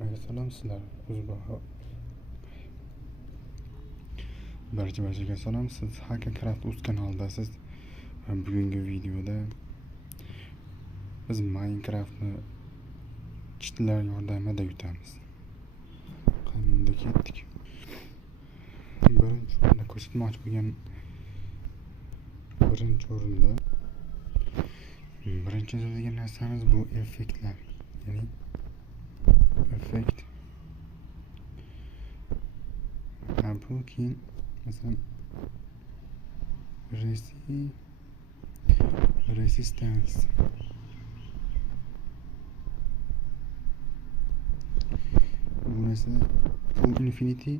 Hammaga sizlar barchaga salom. Siz Hackcraft uz kanalidasiz. Bugungi videoda biz Minecraftni chitlar yordamida yutamiz. Qanday ketdik? Birinchi o'rinda ko'rsatmoqchi bo'lgan birinchi degan narsamiz bu effektlar. Ya'ni effekt. Bu keyin masalan resistance bu narsa full infinity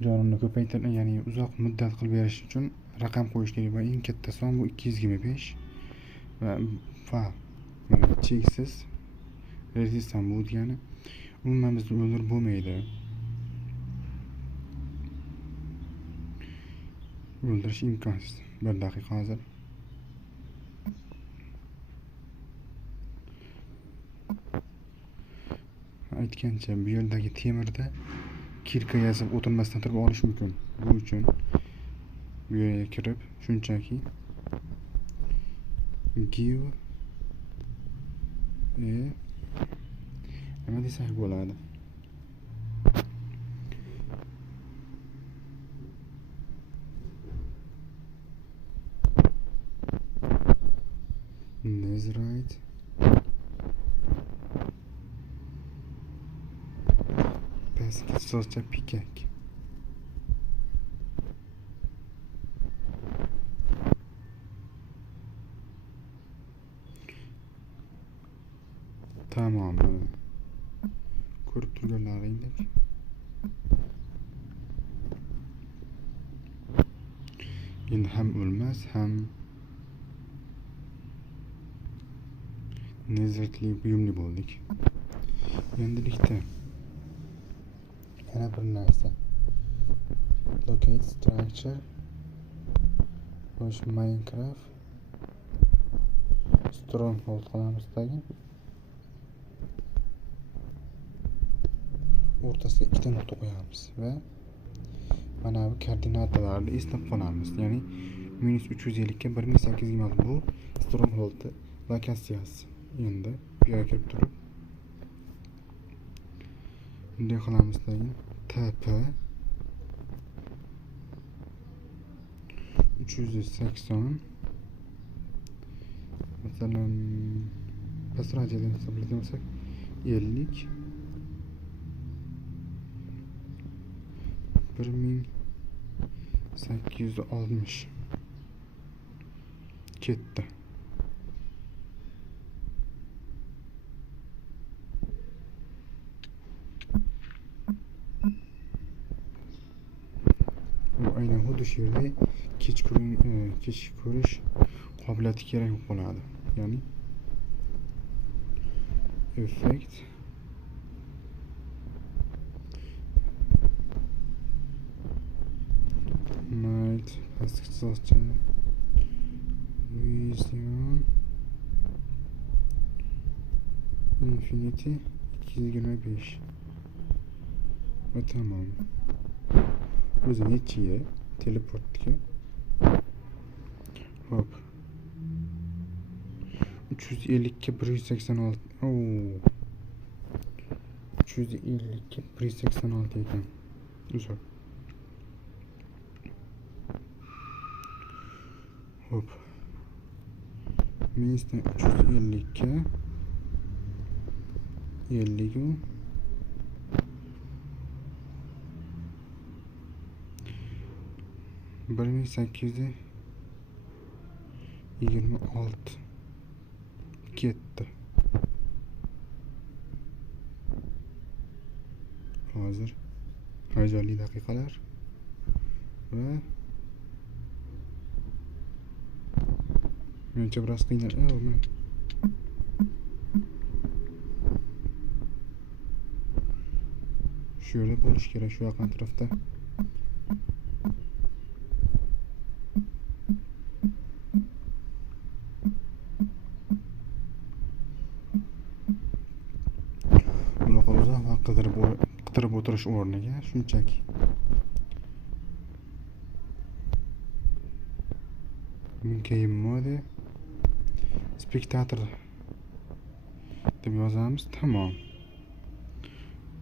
jonini ko'paytiradi, ya'ni uzoq muddat qilib berish uchun raqam qo'yish kerak va eng katta son bu 225 va cheksiz resistance bu degani umuman bizni o'ldirib bo'lmaydi. O'ldirish imkonsiz. 1 daqiqa hozir. Aytgancha bu yerdagi temirda kirka yasab o'tirmasdan turib olish mumkin. Bu uchun bu yerga kirib shunchaki give nima desak bo'ladi. Netherite pesket socha pikak. Tamam. Ko'rib turganlaringdek endi ham o'lmas, ham nezirtli buyumli bo'ldik. Endilikda yana bir narsa. Locate structure Minecraft stronghold qilamizdagi o'rtasiga ikkita nuqta qo'yamiz va mana bu koordinatalarni eslab qolamiz. Ya'ni -350 ga 1826 bu stronghold lokatsiyasi. Endi bu yerga kirib turib bunday qilamizdan TP 380 masalan pasrajadan hisoblaydigan bo'lsak 50 1860 ketdi. Bu aynan xuddi shu yerda kech ko'rish qobiliyati kerak bo'ladi. Ya'ni effect night pastki vision infinity 225 va tamam. O'zi nechiga teleportga hop 350 ga 186 350 ga 186 ekan. Uzun. Hop. Minus 350 ga 50 ga 1826 ketdi. Hozir hayajonli daqiqalar va menimcha biroz qiynalib shu yerda bo'lish kerak, shu yaqin atrofda. qidirib o'tirish o'rniga shunchaki game mode spektator deb yozamiz. Tamom.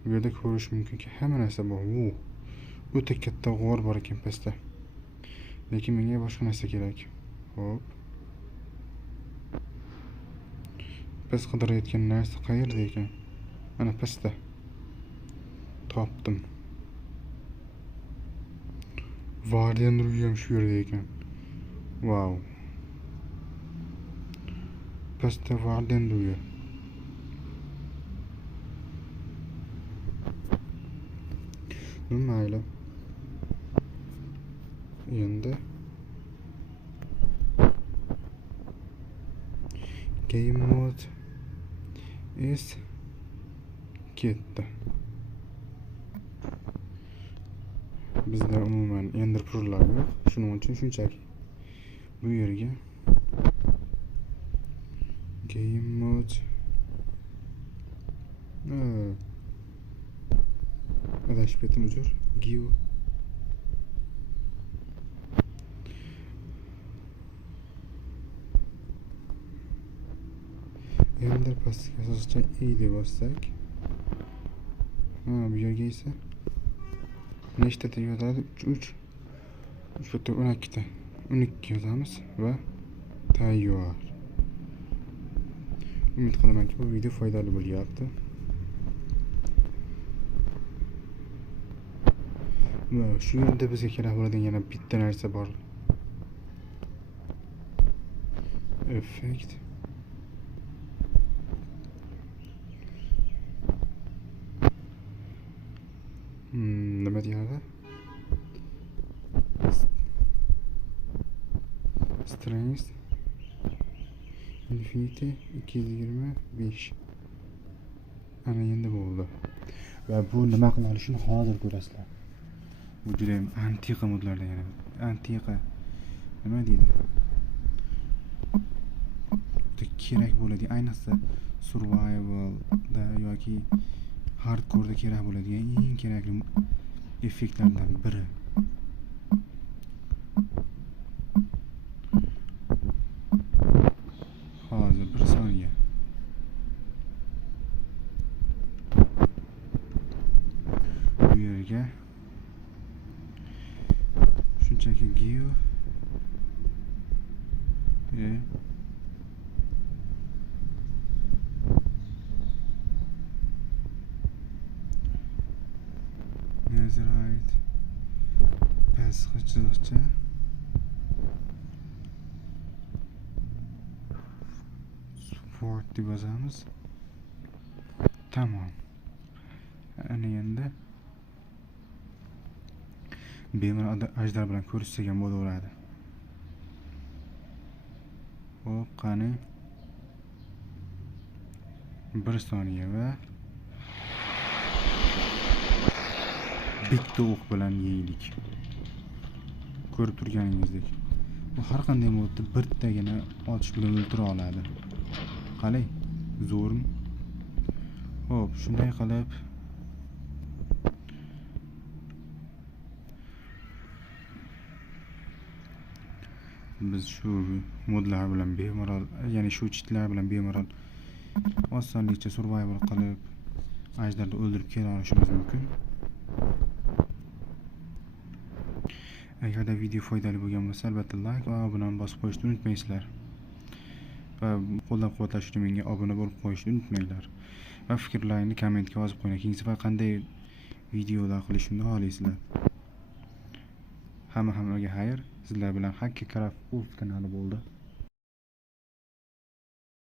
Bu yerda ko'rish mumkinki hamma narsa bor. O'ta katta g'or bor ekan pastda. Lekin menga boshqa narsa kerak. Hop. Biz qidirayotgan narsa qayerda ekan? Ana pastda. Topdim. Vardiyan ruhi ham shu yerda ekan. Wow. Pastda vardiyan ruhi. Mayli. Endi game mode is ketdi. Bizda umuman ender pearllar yo'q. Shuning uchun shunchaki bu yerga game mode adashib ketdim, uzr. Give ender pastga asoscha i deb bossak, bu yerga esa nechta deb yozadi? 3 bitta 12 ta 12 yozamiz va tayyor. Umid qilamanki bu video foydali bo'lyapti. Va shu yerda bizga kerak bo'ladigan yana bitta narsa bor. Effekt. Nima deyadi? Strength Infinity 225. Ana endi bo'ldi. Va bu nima qila olishini hozir ko'rasizlar. Bu juda ham antiqa modlardan yana. Antiqa. Nima deydi? Kerak bo'ladigan, ayniqsa survivalda yoki hardcore'da kerak bo'ladigan eng kerakli effektlardan biri. Hozir 1 soniya. Bu yerga shunchaki give Netherite pastga chiziqcha support deb yozamiz. Tamom. Ana endi bemalol ajdar bilan ko'rishsak ham bo'laveradi. Hop, qani 1 soniya va bitta o'q bilan yeylik. Ko'rib turganingizdek. Bu har qanday modda bittagina otish bilan o'ltira oladi. Qalay? Zo'rmi? Hop, shunday qilib biz shu modlar bilan bemalol, ya'ni shu cheatlar bilan bemalol osonlikcha survival qilib ajdarni o'ldirib kela olishimiz mumkin. Agarda video foydali bo'lgan bo'lsa, albatta like va obunani bosib qo'yishni unutmaysizlar. Va qo'llab-quvvatlash uchun menga obuna bo'lib qo'yishni unutmanglar. Va fikrlaringizni kommentga yozib qo'ying. Keyingi safar qanday videolar qilishimni xohlaysizlar. Hammaga xayr. Sizlar bilan Hakkicraft kanali bo'ldi.